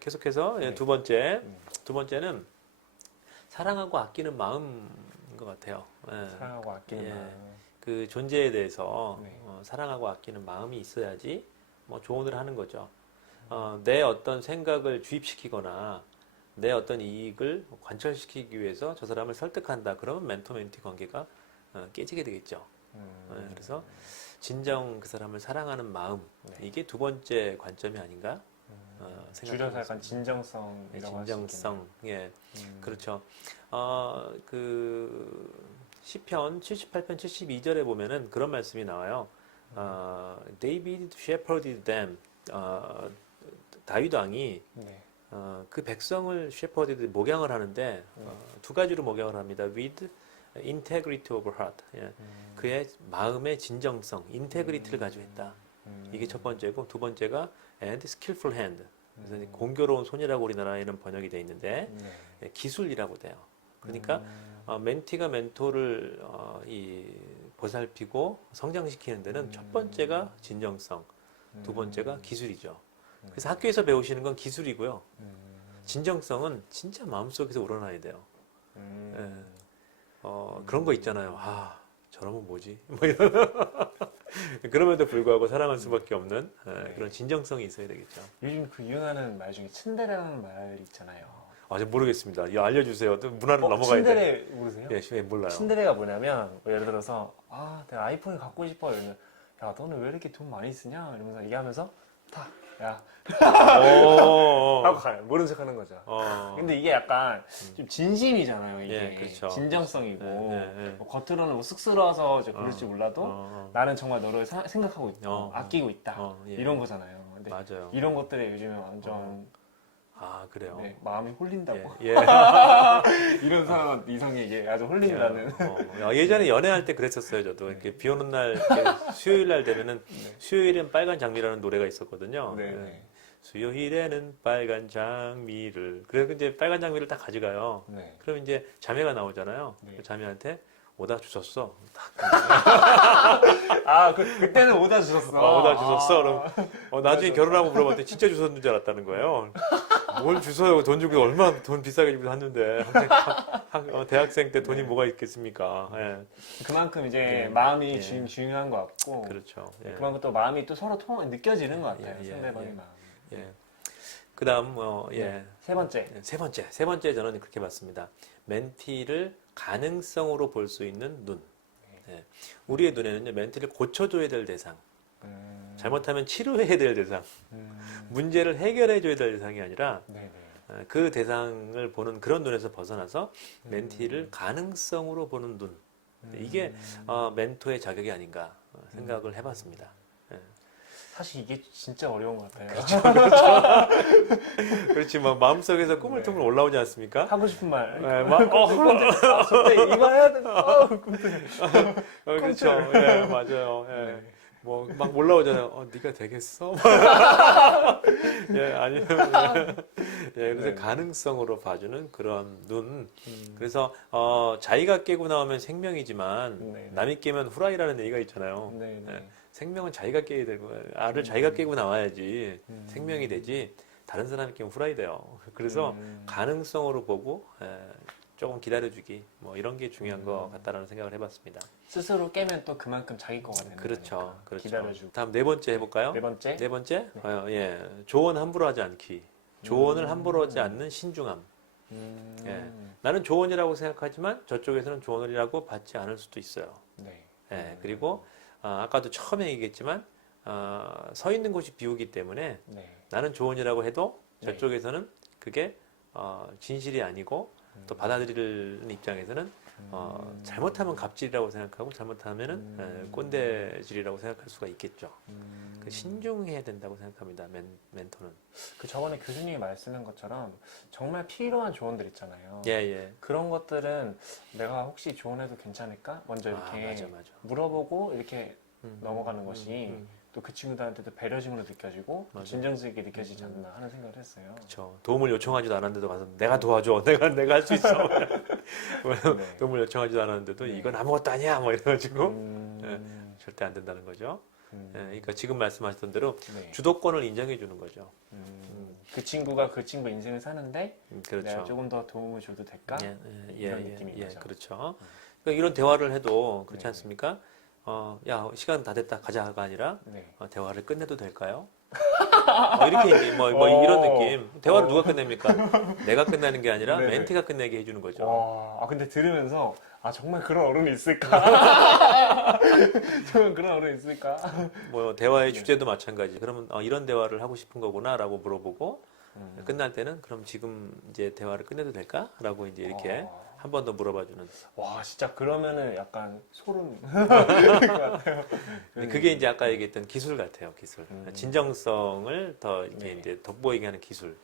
계속해서 예, 네. 두 번째 음. 두 번째는 사랑하고 아끼는 마음인 것 같아요. 예. 사랑하고 아끼는 예. 마음. 그 존재에 대해서 네. 어, 사랑하고 아끼는 마음이 있어야지 뭐 조언을 하는 거죠. 어, 내 어떤 생각을 주입시키거나 내 어떤 이익을 관철시키기 위해서 저 사람을 설득한다. 그러면 멘토 멘티 관계가 어, 깨지게 되겠죠. 음. 네, 그래서 진정 그 사람을 사랑하는 마음 네. 이게 두 번째 관점이 아닌가 어, 음. 줄여서 약간. 진정성이라고 네, 할수 진정성 예. 음. 그렇죠 어 그 시편 78편 72절에 보면은 그런 말씀이 나와요 어 David shepherded them 어 다윗 왕이 네. 어, 그 백성을 shepherded 목양을 하는데 어, 네. 두 가지로 목양을 합니다 with integrity of heart 예. 음. 그의 마음의 진정성, 인테그리티를 음. 가지고 있다. 음. 이게 첫 번째고 두 번째가 and skillful hand. 그래서 음. 공교로운 손이라고 우리나라에는 번역이 돼 있는데 네. 예, 기술이라고 돼요. 그러니까 음. 어, 멘티가 멘토를 어, 이 보살피고 성장시키는 데는 음. 첫 번째가 진정성, 두 음. 번째가 기술이죠. 음. 그래서 학교에서 배우시는 건 기술이고요. 음. 진정성은 진짜 마음속에서 우러나야 돼요. 음. 어, 그런 거 있잖아요. 아, 저러면 뭐지? 뭐 이런. 그럼에도 불구하고 사랑할 수밖에 없는 예, 네. 그런 진정성이 있어야 되겠죠. 요즘 그 유행하는 말 중에 츤데레라는 말 있잖아요. 아, 저 모르겠습니다. 이거 알려주세요. 또 문화를 어, 넘어가야 돼. 츤데레 모르세요? 예, 예, 몰라요. 츤데레가 뭐냐면 뭐 예를 들어서 아 내가 아이폰을 갖고 싶어 이러면 야 너는 왜 이렇게 돈 많이 쓰냐 이러면서 얘기하면서 탁 야 오, 하고 가요 모른 척하는 거죠. 어, 근데 이게 약간 좀 진심이잖아요 이게 예, 그렇죠. 진정성이고 예, 예, 예. 뭐 겉으로는 뭐 쑥스러워서 이제 그럴지 어, 몰라도 어, 나는 정말 너를 사- 생각하고 있다 어, 어. 아끼고 있다 어, 예. 이런 거잖아요. 근데 맞아요. 이런 것들에 요즘에 완전 어. 아, 그래요. 네, 마음이 홀린다고 예, 예. 이런 사람 이성에게 아주 홀린다는 어, 야, 예전에 연애할 때 그랬었어요. 저도 이렇게 비 오는 날 이렇게 수요일 날 되면은 네. 수요일엔 빨간 장미라는 노래가 있었거든요. 네, 예. 네. 수요일에는 빨간 장미를 그래서 이제 빨간 장미를 딱 가져가요. 네. 그럼 이제 자매가 나오잖아요. 네. 그 자매한테 오다 주셨어. 딱 아, 그, 그때는 오다 주셨어. 어, 오다 주셨어. 아. 그럼 어, 나중에 결혼하고 물어봤더니 진짜 주셨는 줄 알았다는 거예요. 뭘 주워요? 돈 주고 얼마나 돈 비싸게 주고 샀는데 학- 어, 대학생 때 돈이 네. 뭐가 있겠습니까? 예, 그만큼 이제 네. 마음이 예. 중, 중요한 것 같고. 그렇죠. 예. 그만큼 또 마음이 또 서로 통, 느껴지는 것 같아요. 예, 예, 상대방의 예. 마음. 예. 그다음 어, 예. 네. 세 번째. 네, 세 번째, 세 번째 저는 그렇게 봤습니다. 멘티를 가능성으로 볼 수 있는 눈. 네. 우리의 눈에는요, 멘티를 고쳐줘야 될 대상, 음, 잘못하면 치료해야 될 대상, 음, 문제를 해결해줘야 될 대상이 아니라 네네. 어, 그 대상을 보는 그런 눈에서 벗어나서 음. 멘티를 가능성으로 보는 눈. 음, 이게 어, 멘토의 자격이 아닌가 어, 생각을 해봤습니다. 사실 이게 진짜 어려운 것 같아요. 그렇지, 막 마음속에서 꾸물꾸물 올라오지 않습니까? 하고 싶은 말. 네, 막, 어, 아, 진짜 이거 해야 된다. 어, 어, 그렇죠. 예, 맞아요. 예. 네. 뭐 막 올라오잖아요. 어, 네가 되겠어? 예, 아니면 예, 그래서 네. 가능성으로 봐주는 그런 눈. 음, 그래서 어, 자기가 깨고 나오면 생명이지만 네. 남이 깨면 후라이라는 얘기가 있잖아요. 네네. 네. 생명은 자기가 깨야 되고 알을 음. 자기가 깨고 나와야지 음. 생명이 되지. 다른 사람이 깨면 후라이 돼요. 그래서 음, 가능성으로 보고 예, 조금 기다려주기 뭐 이런 게 중요한 음. 것 같다라는 생각을 해봤습니다. 스스로 깨면 또 그만큼 자기 거가 되는 그렇죠, 거니까. 그렇죠. 기다려주고. 다음 네 번째 해볼까요? 네 번째. 네 번째, 네. 어, 예, 조언 함부로 하지 않기. 조언을 음. 함부로 하지 않는 신중함. 음, 예. 나는 조언이라고 생각하지만 저쪽에서는 조언이라고 받지 않을 수도 있어요. 네. 예, 음. 그리고 아, 아까도 처음에 얘기했지만 어, 서 있는 곳이 비우기 때문에 네. 나는 조언이라고 해도 네. 저쪽에서는 그게 어, 진실이 아니고 또 받아들이는 입장에서는 어, 음. 잘못하면 갑질이라고 생각하고 잘못하면은 음. 예, 꼰대질이라고 생각할 수가 있겠죠. 음. 그 신중해야 된다고 생각합니다. 멘, 멘토는. 그 저번에 교수님이 말씀한 것처럼 정말 필요한 조언들 있잖아요. 예, 예. 그런 것들은 내가 혹시 조언해도 괜찮을까? 먼저 아, 이렇게 맞아, 맞아. 물어보고 이렇게 음, 넘어가는 음, 것이 음, 또 그 친구들한테도 배려심으로 느껴지고 또 맞아요. 진정성 있게 느껴지지 음. 않나 하는 생각을 했어요. 그렇죠. 도움을 요청하지도 않았는데도 가서 내가 도와줘. 내가 내가 할 수 있어. 네. 도움을 요청하지도 않았는데도 네. 이건 아무것도 아니야. 뭐 이래가지고 음, 절대 안 된다는 거죠. 음. 예, 그러니까 지금 말씀하셨던 대로 네. 주도권을 인정해 주는 거죠. 음. 그 친구가 그 친구 인생을 사는데 음, 내가 그렇죠. 조금 더 도움을 줘도 될까? 예, 예, 예, 이런 예, 느낌인 예, 거죠. 그렇죠. 그러니까 이런 대화를 해도 그렇지 네. 않습니까? 어, 야, 시간 다 됐다, 가자가 아니라 네. 어, 대화를 끝내도 될까요? 뭐 이렇게 뭐, 뭐 이런 어. 느낌. 대화를 누가 끝냅니까? 내가 끝내는 게 아니라 네네. 멘티가 끝내게 해주는 거죠. 와, 아 근데 들으면서 아 정말 그런 어른이 있을까? 정말 그런 어른이 있을까? 뭐 대화의 네. 주제도 마찬가지. 그러면 어, 이런 대화를 하고 싶은 거구나라고 물어보고 음. 끝날 때는 그럼 지금 이제 대화를 끝내도 될까?라고 이제 이렇게 아. 한번 더 물어봐 주는. 와 진짜 그러면은 약간 소름. 근데 그게 이제 아까 얘기했던 기술 같아요, 기술. 음. 진정성을 더 이렇게 네. 이제 돋보이게 하는 기술.